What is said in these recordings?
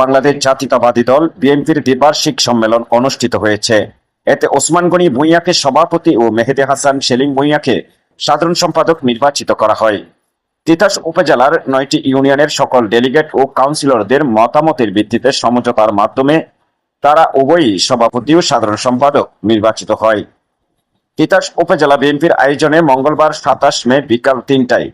বাংলাদেশ জাতীয়তাবাদী দল বিএনপির দ্বিবার্ষিক সম্মেলন অনুষ্ঠিত হয়েছে। এতে ওসমান গনি ভূঁইয়াকে সভাপতি ও মেহেদী হাসান সেলিম ভূঁইয়াকে সাধারণ সম্পাদক নির্বাচিত করা হয়। তিতাস উপজেলার নয়টি ইউনিয়নের সকল ডেলিগেট ও কাউন্সিলরদের মতামতের ভিত্তিতে সমঝোতার মাধ্যমে তারা উভয়ই সভাপতি ও সাধারণ সম্পাদক নির্বাচিত হয়। তিতাস উপজেলা বিএনপির আয়োজনে মঙ্গলবার সাতাশ মে বিকাল তিনটায়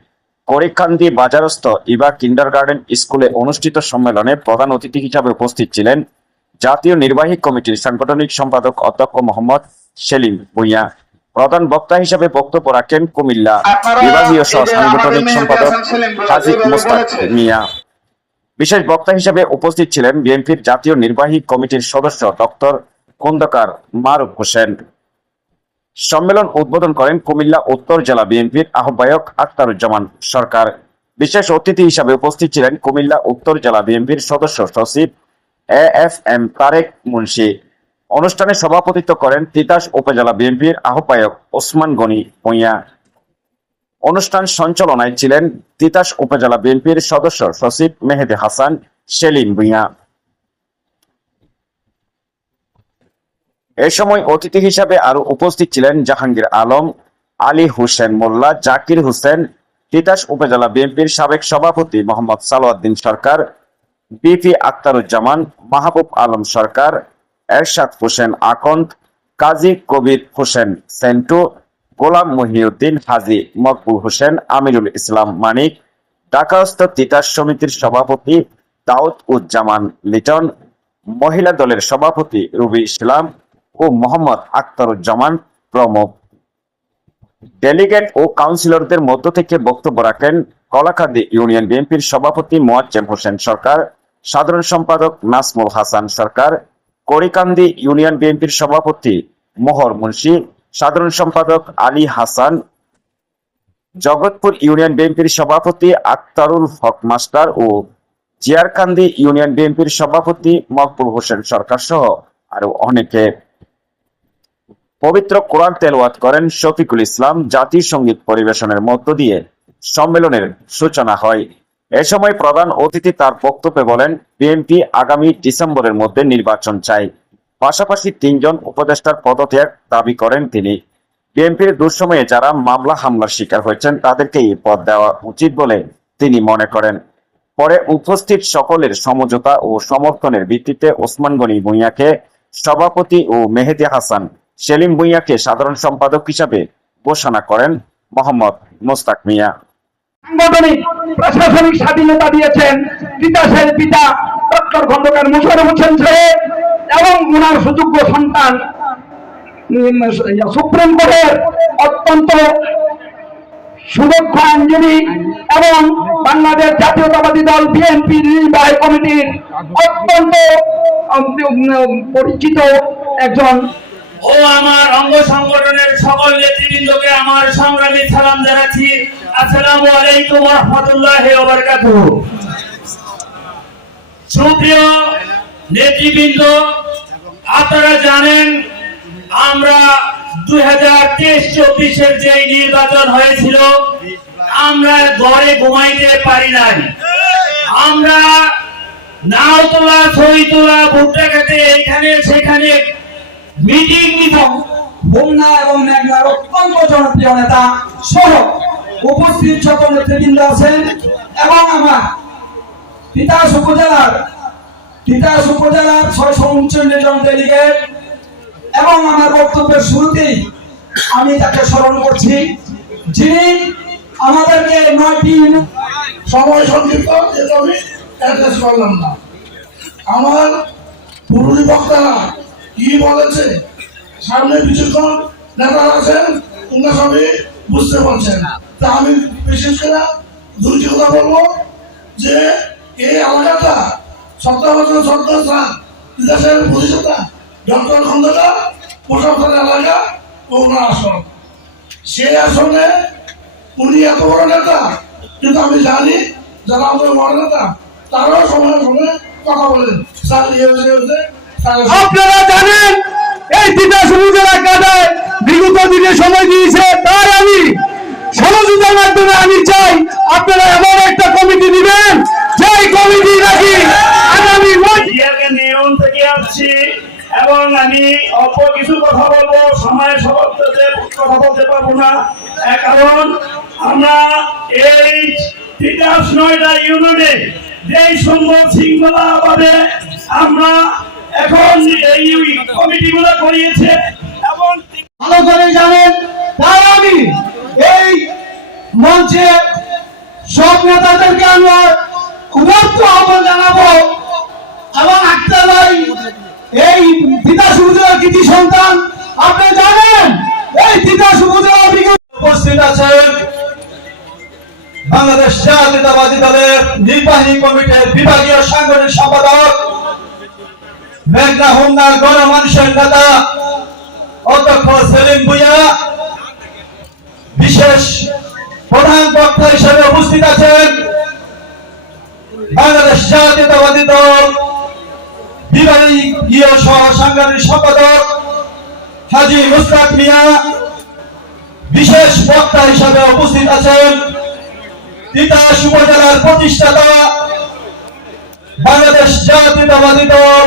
করিকান্দি বাজারস্থ ইবা কিন্ডারগার্ডেন স্কুলে অনুষ্ঠিত সম্মেলনে প্রধান অতিথি হিসাবে উপস্থিত ছিলেন জাতীয় নির্বাহী কমিটির সাংগঠনিক সম্পাদক অধ্যক্ষ মোহাম্মদ সেলিম ভুঁইয়া। প্রধান বক্তা হিসেবে বক্তব্য রাখেন কুমিল্লা বিভাগীয় সহ সাংগঠনিক সম্পাদক হাজি মোস্তাক মিয়া। বিশেষ বক্তা হিসেবে উপস্থিত ছিলেন বিএনপির জাতীয় নির্বাহী কমিটির সদস্য ডক্টর খন্দকার মারুফ হোসেন। সম্মেলন উদ্বোধন করেন কুমিল্লা উত্তর জেলা বিএনপির আহ্বায়ক আখতারুজ্জামান সরকার। বিশেষ অতিথি হিসাবে উপস্থিত ছিলেন কুমিল্লা উত্তর জেলা বিএনপির সদস্য সচিব A F M Tarek Munshi. অনুষ্ঠানে সভাপতিত্ব করেন তিতাস উপজেলা বিএনপির আহ্বায়ক ওসমান গনি ভূঁইয়া। অনুষ্ঠান সঞ্চালনায় ছিলেন তিতাস উপজেলা বিএনপির সদস্য সচিব মেহেদী হাসান, সেলিম ভূঁইয়া। এ সময় অতিথি হিসাবে আরও উপস্থিত ছিলেন জাহাঙ্গীর আলম, আলী হোসেন মোল্লা, জাকির হোসেন, তিতাস উপজেলা বিএনপির সাবেক সভাপতি মোহাম্মদ সালাউদ্দিন সরকার, বিপি আক্তারুজ্জামান, মাহবুব আলম সরকার এরশাদ হোসেন আকন্দ, কাজী কবির হোসেন সেন্টু, গোলাম মহিউদ্দিন হাজি মকবুল হোসেন, আমিরুল ইসলাম মানিক, ঢাকাস্থ তিতাস সমিতির সভাপতি দাউদ উজ্জামান লিটন, মহিলা দলের সভাপতি রুবি ইসলাম ও মোহাম্মদ আক্তারুজ্জামান প্রমুখ। ডেলিগেট ও কাউন্সিলরদের মধ্য থেকে বক্তব্য রাখেন কলাকান্দি ইউনিয়ন বিএনপির সভাপতি মোয়াজ্জেম হোসেন সরকার, সাধারণ সম্পাদক নাসমুল হাসান সরকার করিকান্দি ইউনিয়ন বিএনপির সভাপতি মোহর মুন্সি, সাধারণ সম্পাদক আলী হাসান, জগৎপুর ইউনিয়ন বিএনপির সভাপতি আক্তারুল হক মাস্টার ও জিয়ারকান্দি ইউনিয়ন বিএনপির সভাপতি মকবুল হোসেন সরকার সহ আরও অনেকে। পবিত্র কোরআন তেলওয়াত করেন শফিকুল ইসলাম জাতীয় সংগীত পরিবেশনের মধ্য দিয়ে সম্মেলনের সূচনা হয়। এ সময় প্রধান অতিথি তার বক্তব্যে বলেন, বিএনপি আগামী ডিসেম্বরের মধ্যে নির্বাচন চাই। পাশাপাশি তিনজন উপদেষ্টার পদত্যাগ দাবি করেন তিনি। বিএনপির দুঃসময়ে যারা মামলা হামলার শিকার হয়েছেন, তাদেরকে এই পদ দেওয়া উচিত বলে তিনি মনে করেন। পরে উপস্থিত সকলের সমঝোতা ও সমর্থনের ভিত্তিতে ওসমান গনি ভূঁইয়াকে সভাপতি ও মেহেদি হাসান, সেলিম ভূঁইয়াকে সাধারণ সম্পাদক হিসাবে ঘোষণা করেন মোহাম্মদ মোস্তাক মিয়া। সাংগঠনিক, প্রশাসনিক স্বাধীনতা দিয়েছেন তিতাসের পিতা ডক্টর খন্দকার মুশারফ হোসেন সাহেব এবং ওনার সুযোগ্য সন্তান সুপ্রিম কোর্টের অত্যন্ত সুদক্ষ আইনজীবী এবং বাংলাদেশ জাতীয়তাবাদী দল বিএনপি নির্বাহী কমিটির অত্যন্ত পরিচিত একজন। ও আমার অঙ্গ সংগঠনের সকল নেতৃবৃন্দকে আমার সংগ্রামী সালাম জানাচ্ছি। আসসালামু আলাইকুম সুপ্রিয় নেতৃবৃন্দ, আপনারা জানেন আমরা দুই হাজার তেইশ চব্বিশের যে নির্বাচন হয়েছিল, আমরা ঘরে ঘুমাইতে পারি নাই। আমরা নাও তোলা ছবি তোলা ভুট্টা খেতে এখানে সেখানে মিটিং হোমনা এবং মেঘনার অত্যন্ত জনপ্রিয় নেতা সহ উপস্থিত সকল নেতৃবৃন্দ আছেন এবং আমার তিতাস উপজেলার তিতাস উপজেলার ছয়শো উনচল্লিশ জন ডেলিগেট এবং আমার বক্তব্যের শুরুতেই আমি তাকে স্মরণ করছি, যিনি আমাদেরকে নয়টি সময় সংক্ষিপ্ত আমি অ্যাড্রেস করলাম না। আমার পুরুলি বক্তারা কি বলেছে? সামনে কিছুক্ষণ নেতারা আছেন, তোমরা সবই বুঝতে পারছেন। তা আমি বিশেষ করে দুইটি কথা বলব, যে এই এলাকাটা বছর সত্তর সাল দেশের প্রতিষ্ঠাতা ডক্টর খন্দকার প্রশাসন এলাকা ওনার আসন। সেই আসনে উনি এত বড় নেতা, কিন্তু আমি জানি যারা আমাদের বড় নেতা, তারাও সময়ে সময়ে কথা বলেন। স্যার ইয়ে হয়েছে। আপনারা জানেন এই তিতাস উপজেলা কাটায় বিগত দিনে সময় দিয়েছে, তাই আমি সমঝোতার মাধ্যমে আমি চাই আপনারা এমন একটা কমিটি দিবেন, যেই কমিটি নাকি আগামী নিয়ম থেকে আসছি এবং আমি অল্প কিছু কথা বলব, সময় সভাপতিতে কথা বলতে পারব না। কারণ, আমরা এই তিতাস নয়টা ইউনিয়নে যেই সুন্দর শৃঙ্খলা ভাবে আমরা এখন এই করিয়েছে এবং ভালো করে জানেন তাই আমি এই মঞ্চে সব নেতাদেরকে আহ্বান জানাব। এই সন্তান, আপনি জানেন এই তিতাস উপজেলা উপস্থিত আছেন বাংলাদেশ জাতীয়তাবাদী দলের নির্বাহী কমিটির বিভাগীয় সাংগঠনিক সম্পাদক মেঘনা হোমনার গণমানুষের নেতা অধ্যক্ষ সেলিম ভুইয়া। বিশেষ প্রধান বক্তা হিসেবে উপস্থিত আছেন বাংলাদেশ জাতীয়তাবাদী দল বিভাগীয় সহ সাংগঠনিক সম্পাদক হাজি মুস্তাক মিয়া। বিশেষ বক্তা হিসাবে উপস্থিত আছেন তিতাস উপজেলার প্রতিষ্ঠাতা বাংলাদেশ জাতীয়তাবাদী দল